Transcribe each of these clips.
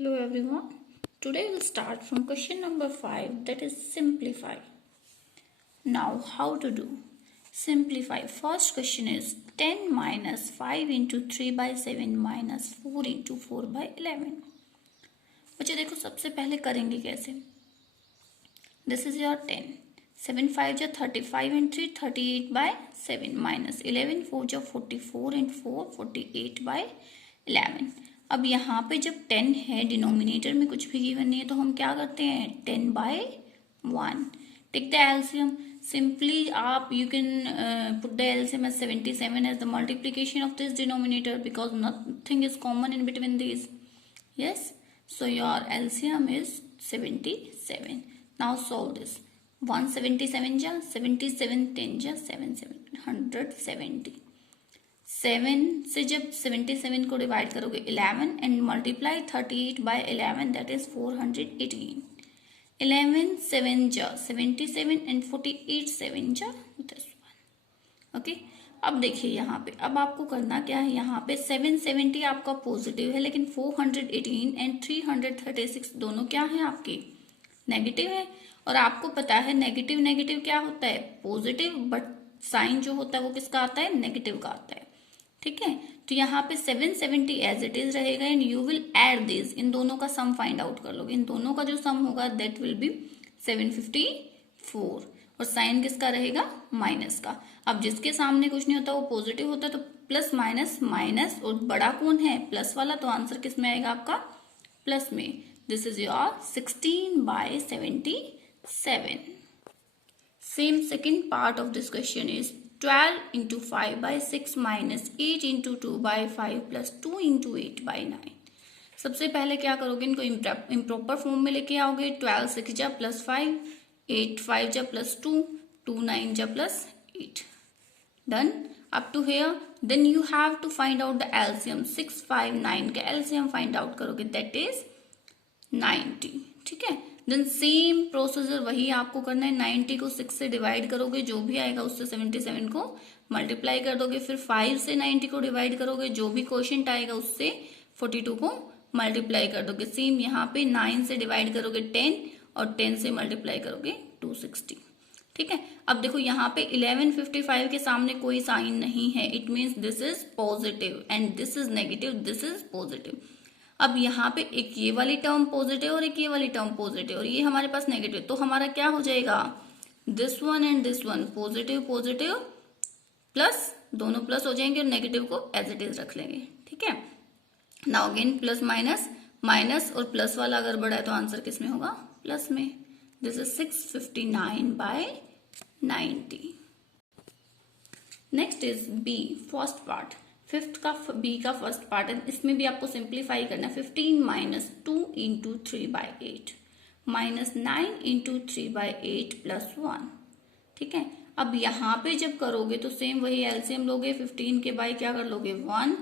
Hello everyone. Today we'll start from question number 5, that is simplify. Now how to do? Simplify. First question is 10 minus 5 into 3 by 7 minus 4 into 4 by 11. बच्चे देखो सबसे पहले करेंगे कैसे. This is your 10. 7 5 जा 35 and 3 38 by 7 minus 11 4 जा 44 and 4 48 by 11. अब यहाँ पे जब 10 है, डिनोमिनेटर में कुछ भी गिवन नहीं है, तो हम क्या करते हैं 10 by 1. Take the LCM. Simply आप you can put the LCM as 77 as the multiplication of this denominator because nothing is common in between this. Yes, so your LCM is 77. Now solve this. 177 जा 77 10 जा 770. 7 से जब 77 को divide करोगे 11 and multiply 38 by 11 that is 418. 11 7 जा 77 and 48 7 जा this one. Okay, अब देखिए यहाँ पे अब आपको करना क्या है. यहाँ पे 770 आपका पॉजिटिव है, लेकिन 418 एंड 336 दोनों क्या है आपके नेगेटिव है. और आपको पता है नेगेटिव नेगेटिव क्या होता है पॉजिटिव, बट साइन जो होता है वो किसका आता है नेगेटिव का आता है. ठीक है, तो यहाँ पे 770 एज इट इज रहेगा and you will add this. इन दोनों का सम फाइंड आउट कर लोगे. इन दोनों का जो सम होगा दैट विल बी 754. और साइन किसका रहेगा माइनस का. अब जिसके सामने कुछ नहीं होता वो पॉजिटिव होता है, तो प्लस माइनस माइनस, और बड़ा कौन है प्लस वाला, तो आंसर किस में आएगा आपका प्लस में. This is your 16 by 77. Same second part of this question is 12 into 5 by 6 minus 8 into 2 by 5 plus 2 into 8 by 9. सबसे पहले क्या करोगे, इनको इम्प्रॉपर फॉर्म में लेके आओगे. 12 6 जा प्लस 5, 8 5 जा प्लस 2, 2 9 जा plus 8. Done up to here. Then you have to find out the LCM. 6 5 9 का एलसीएम फाइंड आउट करोगे दैट इज 90. ठीक है, देन सेम प्रोसीजर वही आपको करना है. 90 को 6 से डिवाइड करोगे, जो भी आएगा उससे 77 को मल्टीप्लाई कर दोगे. फिर 5 से 90 को डिवाइड करोगे, जो भी क्वोशिएंट आएगा उससे 42 को मल्टीप्लाई कर दोगे. सेम यहाँ पे 9 से डिवाइड करोगे 10 और 10 से मल्टीप्लाई करोगे 260. ठीक है, अब देखो यहाँ पे 1155 के सामने कोई साइन नहीं है. It means this is positive and this is negative, this is positive. अब यहाँ पे एक ये वाली टर्म पॉजिटिव और एक ये वाली टर्म पॉजिटिव और ये हमारे पास नेगेटिव, तो हमारा क्या हो जाएगा this one and this one positive positive plus, दोनों प्लस हो जाएंगे और नेगेटिव को एज इट इज रख लेंगे. ठीक है, now again plus minus minus और प्लस वाला अगर बड़ा है तो आंसर किस में होगा प्लस में. This is 659 by 90. Next is B first part. Fifth का बी का फर्स्ट पार्ट है, इसमें भी आपको सिंप्लीफाई करना है. 15 minus 2 into 3 by 8 minus 9 into 3 by 8 plus 1. ठीक है, अब यहाँ पे जब करोगे तो सेम वही एलसीएम लोगे. 15 के बाई क्या कर लोगे 1.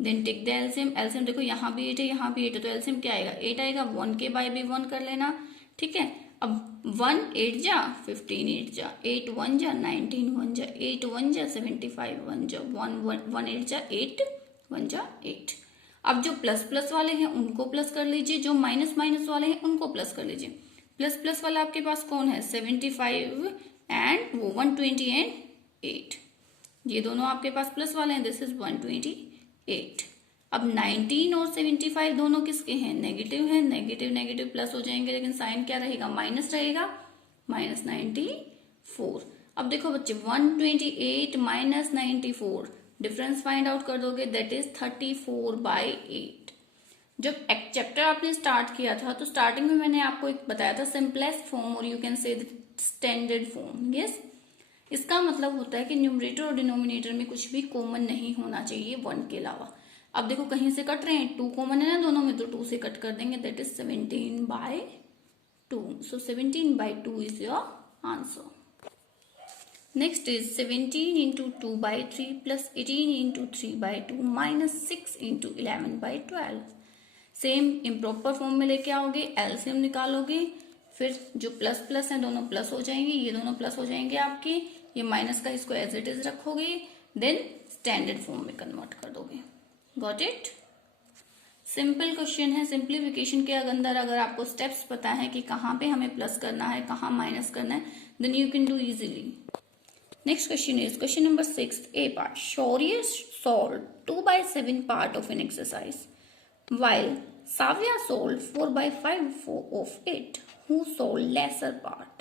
Then take the LCM. LCM देखो यहाँ भी 8 है यहाँ भी 8 है, तो एलसीएम क्या आएगा 8 आएगा. 1 के बाई भी 1 कर लेना. ठीक है, अब 1 8 जा 15 8 जा 8 1 जा 19 1 जा 8 1 जा 75 1 जा 1 8 जा 8 1 जा 8. अब जो प्लस प्लस वाले हैं उनको प्लस कर लीजिए, जो माइनस माइनस वाले हैं उनको प्लस कर लीजिए. प्लस प्लस वाला आपके पास कौन है 75 एंड वो 120 एंड 8, ये दोनों आपके पास प्लस वाले हैं. This is 128. अब 19 और 75 दोनों किसके हैं नेगेटिव है. नेगेटिव नेगेटिव प्लस हो जाएंगे, लेकिन साइन क्या रहेगा माइनस रहेगा. माइनस 94. अब देखो बच्चे 128 माइनस 94 डिफरेंस फाइंड आउट कर दोगे दैट इज 34 by 8. जब एक चैप्टर आपने स्टार्ट किया था तो स्टार्टिंग में मैंने आपको एक बताया था सिंपलेस्ट फॉर्म और you can say standard form. Yes, इसका मतलब होता है कि न्यूमरेटर और डिनोमिनेटर में कुछ भी कॉमन नहीं होना चाहिए 1 के अलावा. अब देखो कहीं से कट रहे हैं 2 कॉमन है ना दोनों में, तो 2 से कट कर देंगे that is 17 by 2. So 17 by 2 is your answer. Next is 17 into 2 by 3 plus 18 into 3 by 2 minus 6 into 11 by 12. Same improper form में लेके आओगे, एलसीएम निकालोगे, फिर जो प्लस प्लस है दोनों प्लस हो जाएंगे, ये दोनों प्लस हो जाएंगे आपके, ये माइनस का इसको एज इट इज रखोगे, देन स्टैंडर्ड फॉर्म में कन्वर्ट कर दोगे. Got it. सिंपल क्वेश्चन है। सिंप्लीफिकेशन के अंदर अगर आपको स्टेप्स पता है कि कहाँ पे हमें प्लस करना है, कहाँ माइनस करना है, then you can do easily. Next question is question number 6, A part. Shaurya solved 2/7 part of an exercise, while Savya solved 4/5 of it. Who solved lesser part?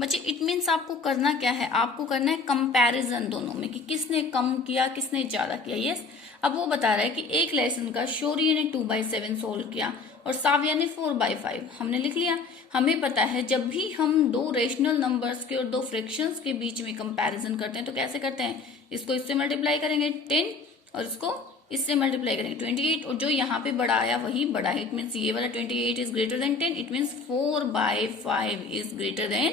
बच्चे इट मीन्स आपको करना क्या है, आपको करना है कंपैरिजन दोनों में कि किसने कम किया किसने ज्यादा किया। यस, अब वो बता रहा है कि एक लेसन का शौर्य ने 2/7 सोल्व किया और साविया ने 4/5। हमने लिख लिया। हमें पता है जब भी हम दो रेशनल नंबर्स के और दो फ्रैक्शंस के बीच में कंपैरिजन करते हैं तो कैसे करते हैं, इसको इससे मल्टीप्लाई करेंगे 10 और इसको इससे मल्टीप्लाई करेंगे 28, और जो यहाँ पे बड़ा आया वही बड़ा है। इट मीन्स ये वाला 28 is greater than 10, it means 4/5 is greater than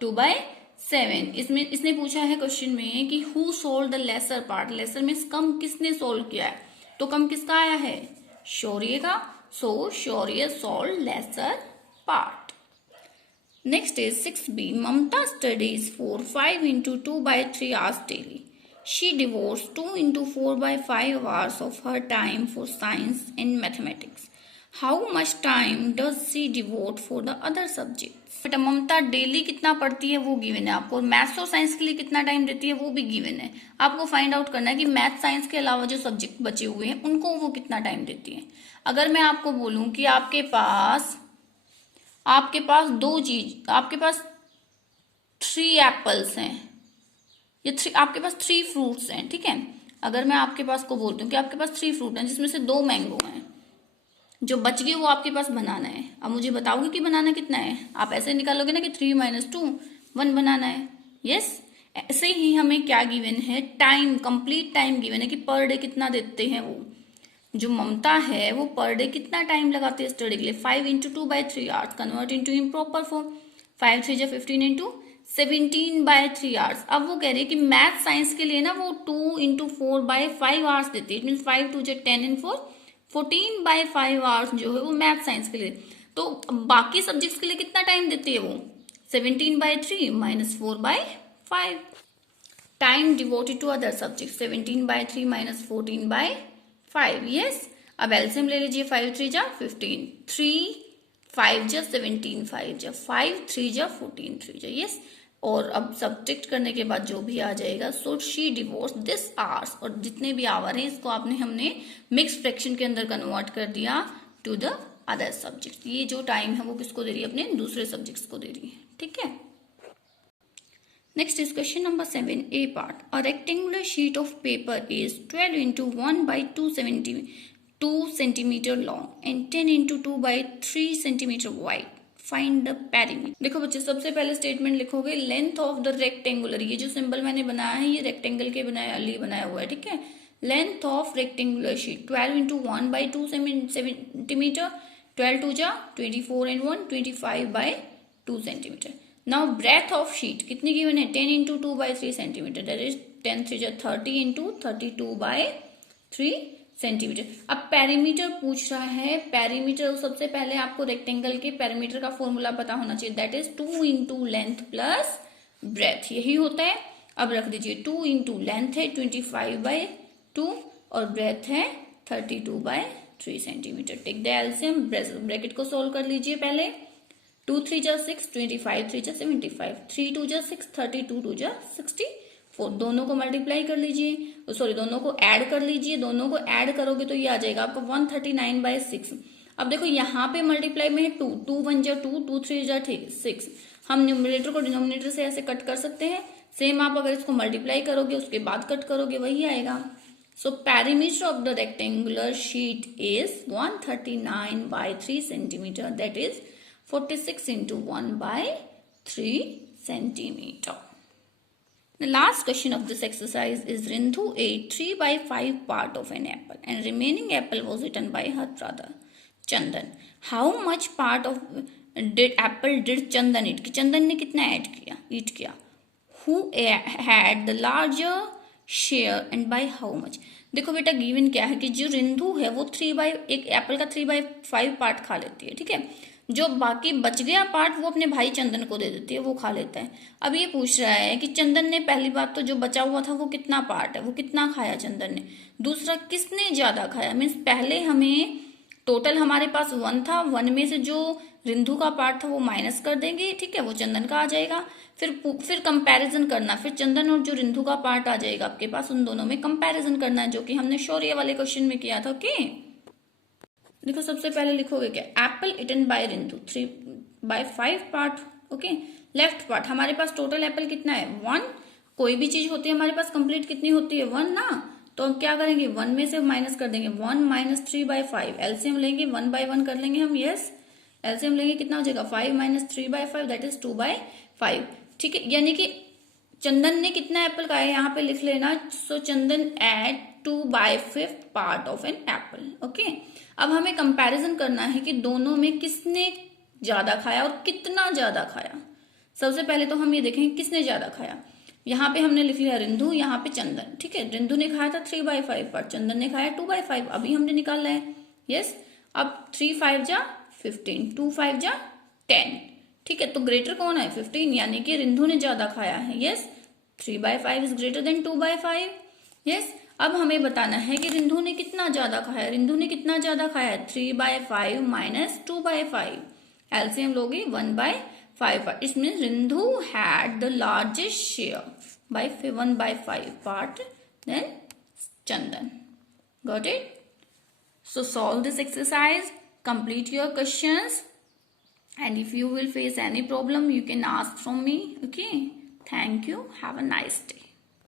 2/7। इसमें इसने पूछा है क्वेश्चन में कि who solve the lesser part. Lesser means कम किसने सोल्व किया है, तो कम किसका आया है, शौर्य का। So Shaurya solve lesser part. Next is 6B. Mamta studies for 5 into 2/3 hours daily. She devotes 2 into 4/5 hours of her time for science and mathematics. How much time does she devote for the other subjects? बेटा ममता daily कितना पढ़ती है वो given है आपको, और maths और science के लिए कितना टाइम देती है वो भी गिवन है। आपको फाइंड आउट करना है कि मैथ साइंस के अलावा जो सब्जेक्ट बचे हुए हैं उनको वो कितना टाइम देती है। अगर मैं आपको बोलूं कि आपके पास दो चीज, आपके पास 3 एप्पल्स हैं या आपके पास 3 फ्रूट्स हैं, ठीक है। अगर मैं आपके पास को बोलती हूँ कि आपके पास 3 फ्रूट हैं जिसमें से 2 मैंगो हैं, जो बच गए वो आपके पास बनाना है। अब मुझे बताओगे कि बनाना कितना है, आप ऐसे निकालोगे ना कि 3 - 2 1 बनाना है। यस, ऐसे ही हमें क्या गिवन है, टाइम, कंप्लीट टाइम गिवन है कि पर डे कितना देते हैं वो। जो ममता है वो पर डे कितना टाइम लगाते हैं स्टडी के लिए, 5 into 2/3 hours, convert into improper form, 5 3 जा 15 into 17/3 hours। अब वो कह रही है कि मैथ साइंस के लिए ना वो 2 into 4/5 hours देती है। इट मीन 5 2 जा 10 and 4 14/5 hours जो है वो मैथ साइंस के लिए। तो बाकी सब्जेक्ट्स के लिए कितना टाइम देती है वो, 17/3 - 4/5। Time devoted to other subject 17/3 - 14/5। Yes, अब एलसीएम ले लीजिए, 5 3 जा 15, 3 5 जा 17, 5 जा 5, 3 जा 14, 3 जा। यस, और अब सब्ट्रैक्ट करने के बाद जो भी आ जाएगा, so she divorce this hours, और जितने भी आवर है इसको हमने मिक्स फ्रैक्शन के अंदर कन्वर्ट कर दिया टू द अदर सब्जेक्ट। ये जो टाइम है वो किसको दे रही है, अपने दूसरे सब्जेक्ट्स को दे रही है, ठीक है। Next is question number 7, A part. A rectangular sheet of paper is 12 into 1/2 centimeter long and 10 into 2/3 centimeter wide. Find the perimeter. देखो बच्चे, सबसे पहले स्टेटमेंट लिखोगे लेंथ ऑफ द रेक्टेंगुलर। ये जो सिंबल मैंने बनाया है ये रेक्टेंगल के बनाया हुआ है, ठीक है। Length of rectangular sheet 12 into 1/2 centimetre, 12 2 जा 24 and 1 25/2 centimetre. Now breadth of sheet कितनी गिवन है, 10 into 2/3 सेंटीमीटर, दैट इज 10 3 जा 30 into 32/3 सेंटीमीटर। अब पेरीमीटर पूछ रहा है। पेरीमीटर सबसे पहले आपको रेक्टेंगल के पेरीमीटर का फॉर्मूला पता होना चाहिए, that is 2 into length plus breadth, यही होता है। अब रख दीजिए 2 into लेंथ है 25/2 और ब्रेथ है 32/3 centimetre. Take the LCM, bracket को सोल्व कर लीजिए पहले। 2 3 जा 6, 25 3 जा 75, 3 2 जा 6, 32 2 जा 64। दोनों को मल्टीप्लाई कर लीजिए, सॉरी दोनों को ऐड कर लीजिए। दोनों को ऐड करोगे तो ये आ जाएगा आपका 139/6। अब देखो यहाँ पे मल्टीप्लाई में है 2 2 1 जा 2, 2 3 जा 6। हम न्यूमरेटर को डिनोमिनेटर से ऐसे कट कर सकते हैं। सेम आप अगर इसको मल्टीप्लाई करोगे उसके बाद कट करोगे वही आएगा। So perimeter of the rectangular sheet is 139/3 centimetre, that is 46 into 1/3 centimeter. The last question of this exercise is Rindhu ate 3/5 part of an apple and remaining apple was eaten by her brother Chandan. How much part of apple did Chandan eat? चंदन ने कितना eat किया? Who had the larger share and by how much? देखो बेटा given क्या है कि जो रिंधु है वो एक एप्पल का 3/5 पार्ट खा लेती है, ठीक है। जो बाकी बच गया पार्ट वो अपने भाई चंदन को दे देती है, वो खा लेता है। अब ये पूछ रहा है कि चंदन ने, पहली बात तो जो बचा हुआ था वो कितना पार्ट है, वो कितना खाया चंदन ने। दूसरा, किसने ज्यादा खाया, मीन्स पहले हमें टोटल हमारे पास 1 था, 1 में से जो रिंधु का पार्ट था वो माइनस कर देंगे, ठीक है, वो चंदन का आ जाएगा। फिर कंपैरिजन करना, फिर चंदन और जो रिंधु का पार्ट आ जाएगा आपके पास, उन दोनों में कंपैरिजन करना है, जो कि हमने शौर्य वाले क्वेश्चन में किया था। ओके, देखो सबसे पहले लिखोगे क्या, apple eaten by Rindhu 3/5 part. Okay, left part हमारे पास टोटल एप्पल कितना है 1। कोई भी चीज होती है हमारे पास कंप्लीट कितनी होती है 1 ना, तो हम क्या करेंगे 1 में से माइनस कर देंगे, 1 माइनस 3/5, एलसीएम लेंगे 1/1 कर लेंगे हम, यस एलसीएम लेंगे कितना हो जाएगा 5 माइनस 3/5 दैट इज 2/5, ठीक है। यानी कि चंदन ने कितना एप्पल खाया यहाँ पे लिख लेना, so Chandan ate 2/5 part of an apple. Okay, अब हमें कंपैरिजन करना है कि दोनों में किसने ज्यादा खाया और कितना ज्यादा खाया। सबसे पहले तो हम ये देखेंगे किसने ज्यादा खाया। यहाँ पे हमने लिख लिया रिंधु, यहाँ पे चंदन, ठीक है। रिंधु ने खाया था 3/5 पार्ट, चंदन ने खाया 2/5, अभी हमने निकालना है, यस। अब 3×5 जा 15, 2×5 जा 10, ठीक है। तो ग्रेटर कौन है 15, यानी कि रिंधु ने ज्यादा खाया है, yes. 3/5 is greater then 2/5, yes. अब हमें बताना है कि रिंधु ने कितना ज्यादा खाया, रिंधु ने कितना ज्यादा खाया है 3/5 माइनस 2/5, एलसीएम लोगे 1/5, it mean Rindhu had the largest share by 1/5 part than Chandan. Got it? So solve this exercise, complete your questions, and if you will face any problem you can ask from me. Okay, thank you, have a nice day.